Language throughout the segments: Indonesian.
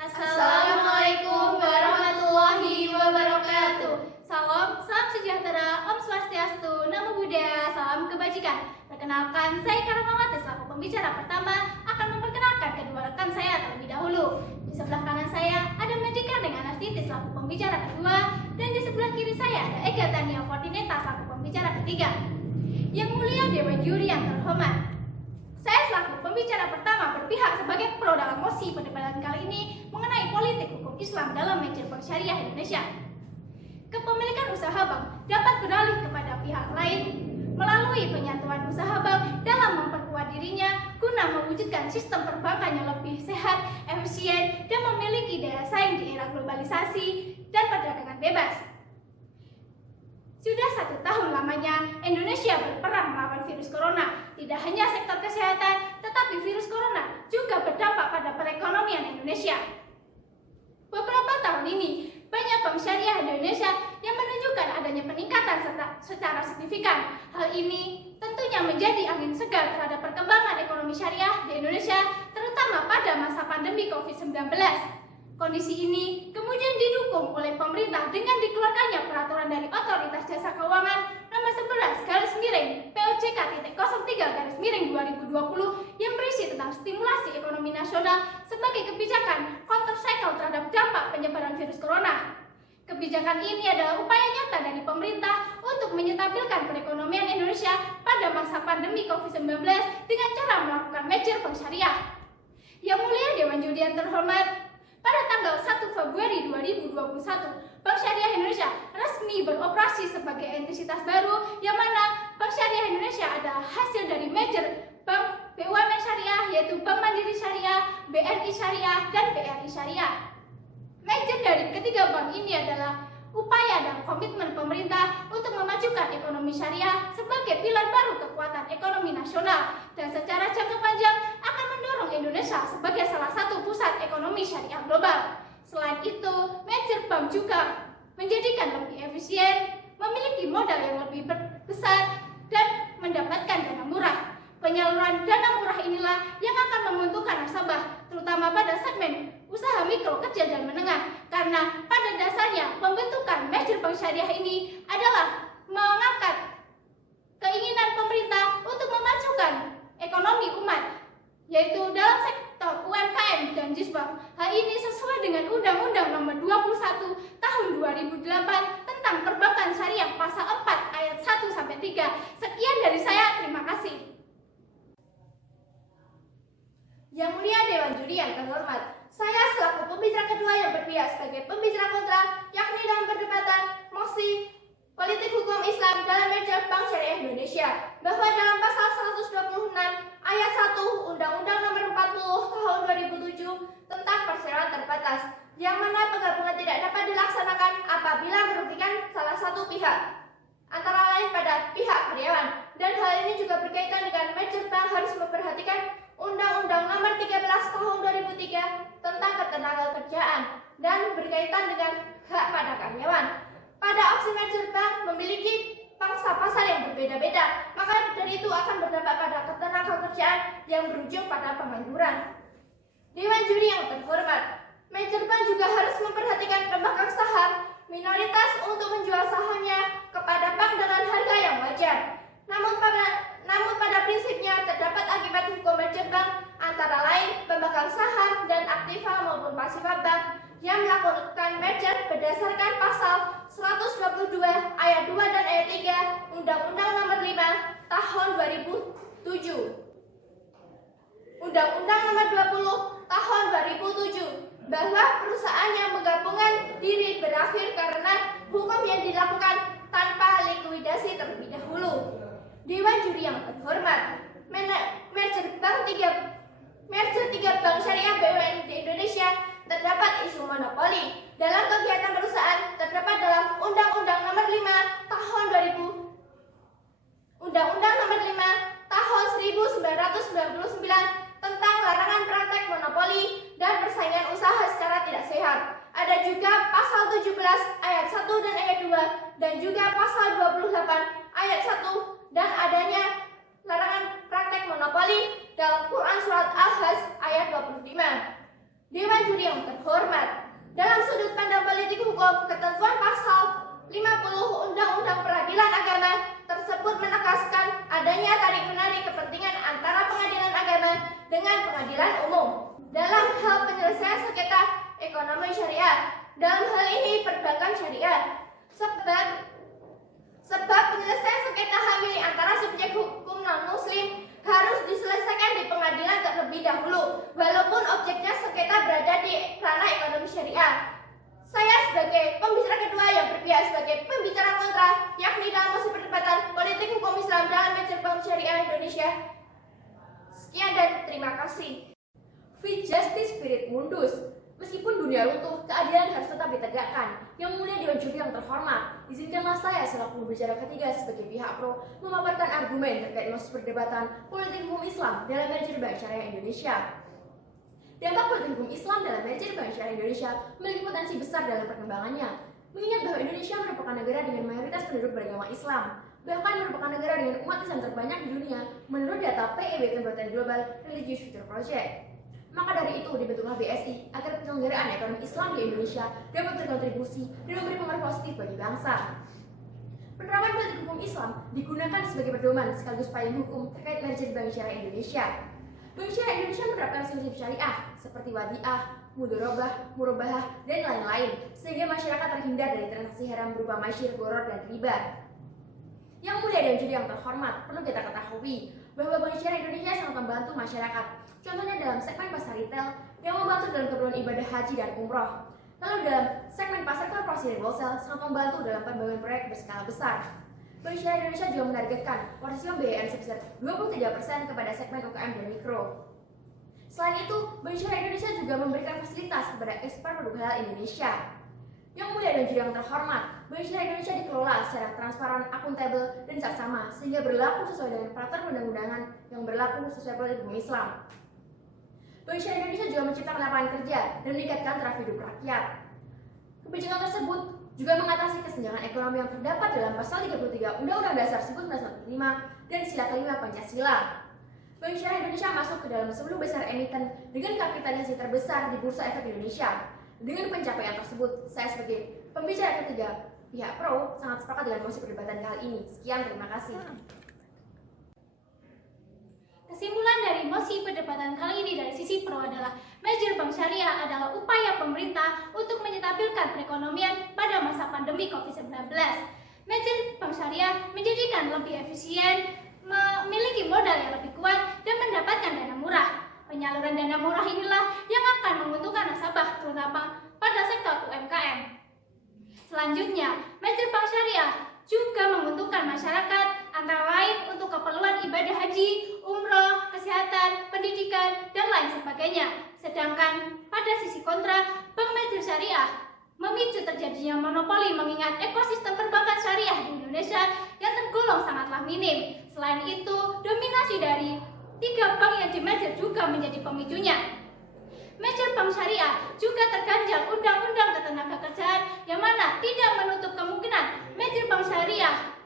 Assalamualaikum warahmatullahi wabarakatuh. Salam sejahtera, Om Swastiastu, Namo Buddhaya, salam kebajikan. Perkenalkan, saya Karamawati selaku pembicara pertama akan memperkenalkan kedua rekan saya terlebih dahulu. Di sebelah kanan saya ada Medika dengan Astiti selaku pembicara kedua, dan di sebelah kiri saya ada Ega Tania Fortineta selaku pembicara ketiga. Yang mulia Dewan Juri yang terhormat, saya selaku pembicara pertama berpihak sebagai pro dalam mosi perdebatan kali ini mengenai politik hukum Islam dalam major bank syariah Indonesia. Kepemilikan usaha bank dapat beralih kepada pihak lain melalui penyatuan usaha bank dalam memperkuat dirinya guna mewujudkan sistem perbankan yang lebih sehat, efisien, dan memiliki daya saing di era globalisasi dan perdagangan bebas. Sudah 1 tahun lamanya Indonesia berperang melawan virus corona. Tidak hanya sektor kesehatan, tetapi virus corona juga berdampak pada perekonomian Indonesia. Beberapa tahun ini, banyak bank syariah Indonesia yang menunjukkan adanya peningkatan secara signifikan. Hal ini tentunya menjadi angin segar terhadap perkembangan ekonomi syariah di Indonesia, terutama pada masa pandemi COVID-19. Kondisi ini kemudian didukung oleh pemerintah dengan dikeluarkannya peraturan dari Otoritas Jasa Keuangan nomor 11/POJK-03/2020 yang berisi tentang stimulasi ekonomi nasional sebagai kebijakan counter-cycle terhadap dampak penyebaran virus corona. Kebijakan ini adalah upaya nyata dari pemerintah untuk menyetabilkan perekonomian Indonesia pada masa pandemi COVID-19 dengan cara melakukan merger bank syariah. Yang mulia Dewan Juri yang terhormat, pada tanggal 1 Februari 2021, Bank Syariah Indonesia resmi beroperasi sebagai entitas baru, yang mana Bank Syariah Indonesia adalah hasil dari merger Bank BUMN Syariah, yaitu Bank Mandiri Syariah, BNI Syariah, dan BRI Syariah. Merger dari ketiga bank ini adalah upaya dan komitmen pemerintah untuk memajukan ekonomi syariah sebagai pilar baru kekuatan ekonomi nasional, dan secara jangka panjang akan mendorong Indonesia sebagai salah satu pusat ekonomi syariah global. Selain itu, merger bank juga menjadikan lebih efisien, memiliki modal yang lebih besar, dan mendapatkan dana murah. Penyaluran dana murah inilah yang akan menguntungkan nasabah, terutama pada segmen usaha mikro, kecil, dan menengah, karena pada dasarnya pembentukan merger bank syariah ini adalah mengangkat keinginan pemerintah untuk memajukan ekonomi umat, yaitu dalam sektor UMKM dan JISBAM. Hal ini sesuai dengan Undang-Undang Nomor 21 Tahun 2008 tentang Perbankan Syariah Pasal 4 Ayat 1-3. Sekian dari saya, terima kasih. Yang mulia Dewan Juri yang terhormat, saya selaku pembicara kedua yang berpihak sebagai pembicara kontra, yakni dalam perdebatan mosi politik hukum Islam dalam merger Bank Syariah Indonesia, bahwa dalam pasal 126 ayat 1 Undang-Undang Nomor 40 Tahun 2007 tentang perseroan terbatas, yang mana penggabungan tidak dapat dilaksanakan apabila merugikan salah satu pihak, antara lain pada pihak karyawan. Dan hal ini juga berkaitan dengan merger bank harus memperhatikan Undang-Undang Nomor 13 Tahun 2003 tentang ketenagakerjaan dan berkaitan dengan hak pada karyawan. Pada opsi merger bank memiliki pangsa pasar yang berbeda-beda, maka dari itu akan berdampak pada ketenagakerjaan yang berujung pada pengangguran. Dewan Juri yang terhormat, merger bank juga harus memperhatikan pemegang saham minoritas untuk menjual sahamnya kepada bank dengan harga yang wajar. Namun pada prinsipnya terdapat akibat hukum merger bank, antara lain pemegang saham dan aktiva maupun pasifa bank yang melakukan merger berdasarkan pasal 122 ayat 2 dan ayat 3 Undang-Undang Nomor 5 Tahun 2007. Undang-Undang Nomor 20 Tahun 2007 bahwa perusahaan yang menggabungkan diri berakhir karena hukum yang dilakukan tanpa likuidasi terlebih dahulu. Dewan Juri yang terhormat, merger tiga bank syariah BUMN di Indonesia terdapat isu monopoli. Dalam kegiatan perusahaan terdapat dalam Undang-Undang Nomor 5 Tahun 2000, Undang-Undang Nomor 5 Tahun 1999 tentang larangan praktek monopoli dan persaingan usaha secara tidak sehat. Ada juga pasal 17 ayat 1 dan ayat 2 dan juga pasal 28 ayat 1 dan adanya larangan praktek monopoli dalam Quran Surat Al-Hajj ayat 25. Dewan Juri yang terhormat, dalam sudut pandang politik hukum, ketentuan pasal 50 Undang-Undang Peradilan Agama tersebut menegaskan adanya tarik-menarik kepentingan antara pengadilan agama dengan pengadilan umum dalam hal penyelesaian sengketa ekonomi syariah. Dalam hal ini perbankan syariah. Sebab penyelesaian sengketa hak milik antara subjek hukum non-muslim harus diselesaikan di pengadilan terlebih dahulu, walaupun objeknya sengketa berada di ranah ekonomi syariah. Saya sebagai pembicara kedua yang berpihak sebagai pembicara kontra, yakni dalam mosi perdebatan politik hukum Islam dalam Majelis Bank Syariah Indonesia. Sekian dan terima kasih. Fit Justice Spirit Mundus. Meskipun dunia runtuh, keadilan harus tetap ditegakkan. Yang mulia Dewan Juri yang terhormat, izinkanlah saya selaku pembicara ketiga sebagai pihak pro memaparkan argumen terkait mosi perdebatan politik hukum Islam dalam Majelis Bank Syariah Indonesia. Dampak politik hukum Islam dalam Majelis Bank Syariah Indonesia memiliki potensi besar dalam perkembangannya. Mengingat bahwa Indonesia merupakan negara dengan mayoritas penduduk beragama Islam, bahkan merupakan negara dengan umat Islam terbanyak di dunia menurut data PEB Tempatan Global Religious Future Project. Maka dari itu dibentuklah BSI agar penyelenggaraan ekonomi Islam di Indonesia dapat berkontribusi dan memberi pengaruh positif bagi bangsa. Penerapan politik hukum Islam digunakan sebagai pedoman sekaligus payung hukum terkait Majelis Bank Syariah Indonesia. Bank Syariah Indonesia menerapkan prinsip syariah seperti wadiah, mudorobah, murabahah, dan lain-lain sehingga masyarakat terhindar dari transaksi haram berupa masyir, boror, dan riba. Yang mulia dan juri yang terhormat, perlu kita ketahui bahwa Bank Syariah Indonesia sangat membantu masyarakat. Contohnya dalam segmen pasar retail yang membantu dalam keperluan ibadah haji dan umroh. Lalu dalam segmen pasar korporasi dan wholesale sangat membantu dalam pembangunan proyek berskala besar. Bank Syariah Indonesia juga menargetkan porsi pembiayaan sebesar 23% kepada segmen UKM dan mikro. Selain itu, Bank Syariah Indonesia juga memberikan fasilitas kepada ekspor produk halal Indonesia. Yang mulia dan juri yang terhormat, Bank Syariah Indonesia dikelola secara transparan, akuntabel, dan saksama sehingga berlaku sesuai dengan peraturan undang-undangan yang berlaku sesuai politik hukum Islam. Bank Syariah Indonesia juga menciptakan lapangan kerja dan meningkatkan taraf hidup rakyat. Kebijakan tersebut juga mengatasi kesenjangan ekonomi yang terdapat dalam pasal 33 Undang-Undang Dasar 1945 dan sila kelima Pancasila. Bank Syariah Indonesia masuk ke dalam 10 besar emiten dengan kapitalisasi terbesar di Bursa Efek Indonesia. Dengan pencapaian tersebut, saya sebagai pembicara ketiga pihak pro sangat sepakat dengan mosi perdebatan kali ini. Sekian, terima kasih. Kesimpulan dari mosi perdebatan kali ini dari sisi pro adalah Majelis Bank Syariah adalah upaya pemerintah untuk menyetabilkan perekonomian pada masa pandemi COVID-19. Majelis Bank Syariah menjadikan lebih efisien, memiliki modal yang lebih kuat, dan mendapatkan dana murah. Penyaluran dana murah inilah yang akan menguntungkan nasabah, terutama pada sektor UMKM. Selanjutnya, Majelis Bank Syariah juga menguntungkan masyarakat antara lain untuk keperluan ibadah haji, umroh, kesehatan, pendidikan, dan lain sebagainya. Sedangkan pada sisi kontra, Bank Majelis Syariah memicu terjadinya monopoli mengingat ekosistem perbankan syariah di Indonesia yang tergolong sangatlah minim. Selain itu, dominasi dari 3 bank yang dimerger juga menjadi pemicunya. Majelis Bank Syariah juga terganjal Undang-Undang Ketenagakerjaan yang mana tidak menutup kemungkinan Majelis Bank Syariah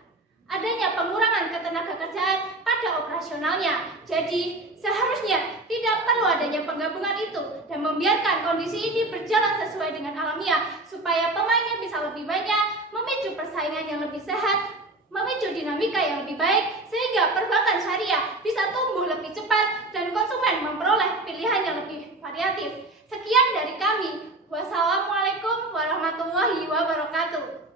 adanya pengurangan ketenagakerjaan pada operasionalnya. Jadi, seharusnya tidak perlu adanya penggabungan itu dan membiarkan kondisi ini berjalan sesuai dengan alamiah supaya pemainnya bisa lebih banyak, memicu persaingan yang lebih sehat, memicu dinamika yang lebih baik sehingga perbankan syariah bisa tumbuh lebih cepat dan konsumen memperoleh pilihan yang lebih variatif. Sekian dari kami. Wassalamualaikum warahmatullahi wabarakatuh.